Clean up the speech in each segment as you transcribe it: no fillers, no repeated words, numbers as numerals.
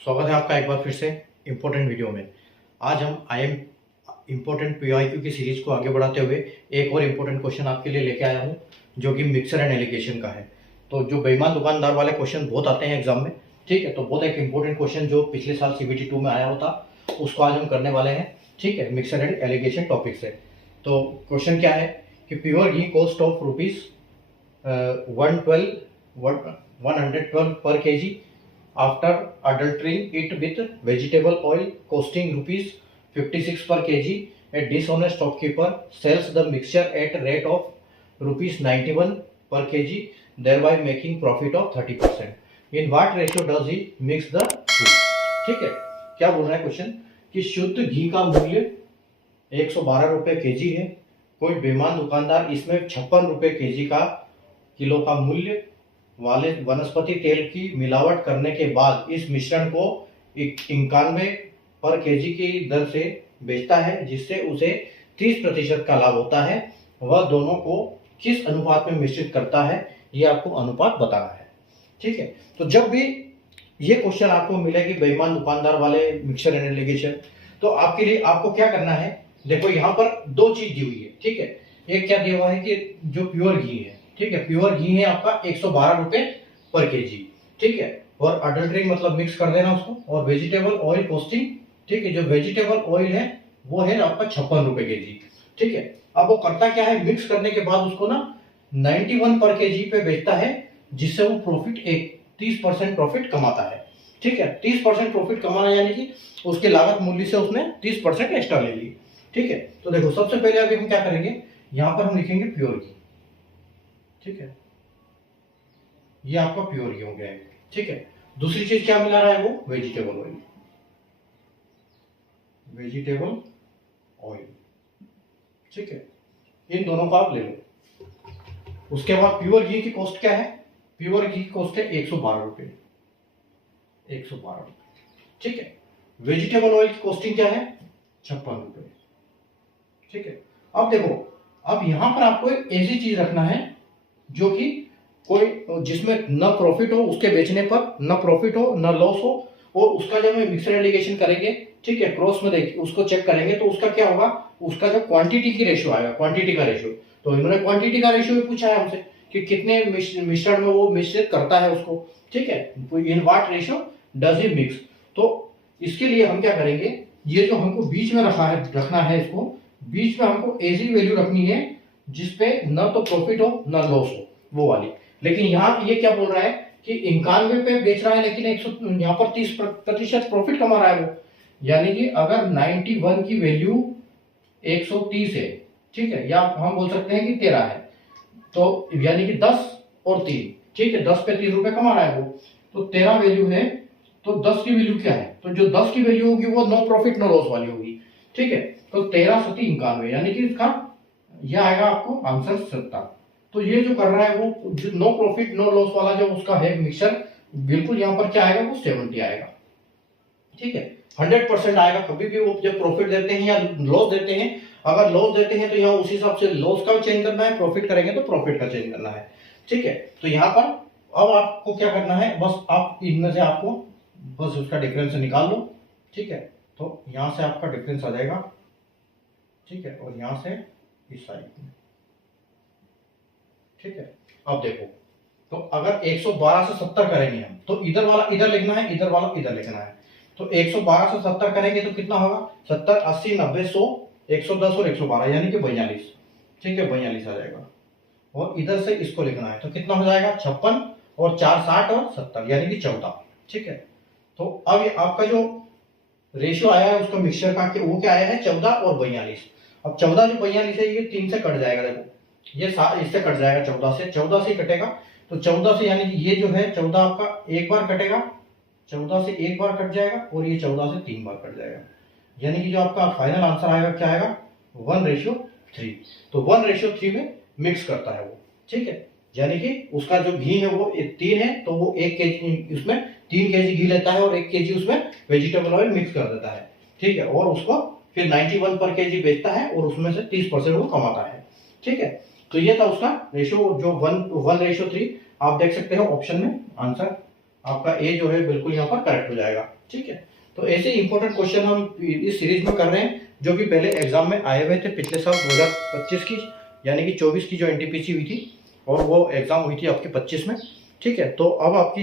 स्वागत है आपका एक बार फिर से इम्पोर्टेंट वीडियो में। आज हम IIM इम्पोर्टेंट PYQ की सीरीज को आगे बढ़ाते हुए एक और इम्पोर्टेंट क्वेश्चन आपके लिए लेके आया हूँ, जो कि मिक्सर एंड एलिगेशन का है। तो जो बेईमान दुकानदार वाले क्वेश्चन बहुत आते हैं एग्जाम में, ठीक है, तो बहुत एक इम्पोर्टेंट क्वेश्चन जो पिछले साल CBT 2 में आया होता, उसको आज हम करने वाले हैं, ठीक है, मिक्सर एंड एलिगेशन टॉपिक से। तो क्वेश्चन क्या है कि pure ghee cost of ₹112 per kg after adultering it with vegetable oil costing ₹56 per kg. A dishonest shopkeeper sells the mixture at rate of ₹91 per kg, thereby making profit of 30%. In what ratio does he mix the two? ठीक है, क्या बोल रहा है question कि शुद्ध घी का मूल्य 112 रुपए केजी है। कोई बेईमान दुकानदार इसमें 56 रुपए केजी का किलो का मूल्य वाले वनस्पति तेल की मिलावट करने के बाद इस मिश्रण को 91 पर केजी की दर से बेचता है, जिससे उसे 30% का लाभ होता है। वह दोनों को किस अनुपात में मिश्रित करता है, ये आपको अनुपात बताना है। ठीक है, तो जब भी ये क्वेश्चन आपको मिलेगी बेईमान दुकानदार वाले मिक्सर एंड एलिगेशन, तो आपके लिए आपको क्या करना है, देखो यहाँ पर दो चीज दी हुई है। ठीक है, एक क्या दिया हुआ है कि जो प्योर घी है, ठीक है, प्योर घी है आपका 112 रुपए पर केजी, ठीक है, और अडल्ट्रिंग मतलब मिक्स कर देना उसको, और वेजिटेबल ऑयल कॉस्टिंग, ठीक है, जो वेजिटेबल ऑयल है वो है आपका 56 रुपए केजी। ठीक है, अब वो करता क्या है, मिक्स करने के बाद उसको ना 91 पर केजी पे बेचता है, जिससे वो प्रॉफिट 30% प्रॉफिट कमाता है। ठीक है, 30% प्रॉफिट कमाना यानी कि उसके लागत मूल्य से उसने 30% एक्स्ट्रा ले ली। ठीक है, तो देखो सबसे पहले अभी हम क्या करेंगे, यहां पर हम लिखेंगे प्योर घी। ठीक है, ये आपका प्योर घी हो गया है। ठीक है, दूसरी चीज क्या मिला रहा है, वो वेजिटेबल ऑयल, वेजिटेबल ऑयल। ठीक है, इन दोनों को आप ले लो। उसके बाद प्योर घी की कॉस्ट क्या है, प्योर घी की कॉस्ट है 112 रुपए, 112 रुपए। ठीक है, वेजिटेबल ऑयल की कॉस्टिंग क्या है, 56 रुपए। ठीक है, अब देखो, अब यहां पर आपको एक ऐसी चीज रखना है जो कि कोई जिसमें न प्रॉफिट हो, उसके बेचने पर न प्रॉफिट हो न लॉस हो, और उसका जब हम मिक्सर एलिगेशन करेंगे, ठीक है, क्रॉस में देखिए उसको चेक करेंगे, तो उसका क्या होगा, उसका जो क्वांटिटी की रेशियो आएगा, क्वांटिटी का रेशियो। तो इन्होंने क्वांटिटी का रेशियो भी पूछा है हमसे कि कितने मिश्रण में वो मिश्रित करता है उसको। ठीक है, in what ratio does he mix. तो इसके लिए हम क्या करेंगे, ये जो हमको बीच में रखना है इसको बीच में हमको ऐसी वैल्यू रखनी है जिसपे न तो प्रॉफिट हो न लॉस हो, वो वाली। लेकिन यहाँ ये क्या बोल रहा है कि 91 पे बेच रहा है, लेकिन 100 यहाँ पर 30% प्रॉफिट कमा रहा है वो। यानी कि अगर 91 की वैल्यू 130 है, ठीक है, या हम बोल सकते हैं कि 13 है, तो यानी कि 10 और 3, ठीक है, 10 पे 30 रुपए कमा रहा है वो, तो 13 वैल्यू है, तो 10 की वैल्यू क्या है, तो जो 10 की वैल्यू होगी वो नो प्रॉफिट नो लॉस वाली होगी। ठीक है, तो 13 सती 91, यानी कि इसका यह आएगा आपको आंसर 70। तो ये जो कर रहा है वो नो प्रॉफिट नो लॉस वाला जो उसका है मिक्सर, बिल्कुल यहाँ पर क्या आएगा, वो 70 आएगा। ठीक है, 100% आएगा। कभी भी वो जब प्रॉफिट देते हैं या लॉस देते हैं, अगर लॉस देते हैं तो यहाँ उसी हिसाब से लॉस का चेंज करना है, प्रॉफिट करेंगे तो प्रॉफिट का चेंज करना है। ठीक है, तो यहाँ पर अब आपको क्या करना है, बस आप इनमें से आपको बस उसका डिफरेंस निकाल लो। ठीक है, तो यहाँ से आपका डिफरेंस आ जाएगा, ठीक है, और यहाँ से इस साइड में। ठीक है, अब देखो, तो अगर 112 से 70 करेंगे हम, तो इधर वाला इधर लिखना है, इधर वाला इधर लिखना है। तो 112 से 70 करेंगे तो कितना होगा, 70 80 90 100 110 और 112 यानी कि 42। ठीक है, 42 आ जाएगा। और इधर से इसको लिखना है, तो कितना हो जाएगा, 56 और 4 60 और 70 यानी कि 14। ठीक है, तो अब आपका जो रेशियो आया है उसका मिक्सचर का, वो क्या आया है, 14 और 42। अब 14 जो 42 है ये 3 से कट जाएगा, देखो ये इससे कट जाएगा, 14 से कटेगा, तो 14 से यानी कि ये जो है 14 आपका एक बार कटेगा, 14 से एक बार कट जाएगा, और ये 14 से 3 बार कट जाएगा, यानी कि जो आपका फाइनल आंसर आएगा क्या आएगा, 1:3। तो 1:3 में मिक्स करता है वो। ठीक है, यानी कि उसका जो घी है वो 3 है, तो वो 1 kg उसमें 3 kg घी लेता है और 1 kg उसमें वेजिटेबल ऑयल मिक्स कर देता है। ठीक है, और उसको फिर 91 पर केजी बेचता है और उसमें से 30% वो कमाता है। ठीक है, तो ये था उसका रेशियो, जो 1:3। आप देख सकते हो ऑप्शन में आंसर आपका ए जो है बिल्कुल यहाँ पर करेक्ट हो जाएगा। ठीक है, तो ऐसे इंपॉर्टेंट क्वेश्चन हम इस सीरीज में कर रहे हैं जो कि पहले एग्जाम में आए हुए थे पिछले साल 2025 की, यानी कि 24 की जो एनटीपीसी हुई थी और वो एग्जाम हुई थी आपके 25 में। ठीक है, तो अब आप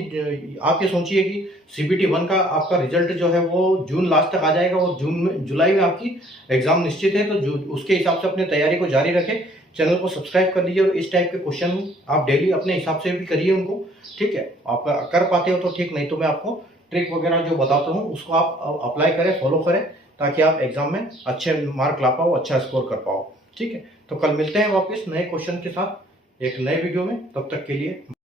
ये सोचिए कि सीबीटी 1 का आपका रिजल्ट जो है वो जून लास्ट तक आ जाएगा और जुलाई में आपकी एग्जाम निश्चित है। तो उसके हिसाब से अपनी तैयारी को जारी रखें, चैनल को सब्सक्राइब कर लीजिए और इस टाइप के क्वेश्चन आप डेली अपने हिसाब से भी करिए उनको। ठीक है, आप कर पाते हो तो ठीक, नहीं तो मैं आपको ट्रिक वगैरह जो बताता हूँ उसको आप अप्लाई करें, फॉलो करें, ताकि आप एग्जाम में अच्छे मार्क ला पाओ, अच्छा स्कोर कर पाओ। ठीक है, तो कल मिलते हैं वापस नए क्वेश्चन के साथ एक नए वीडियो में, तब तक के लिए।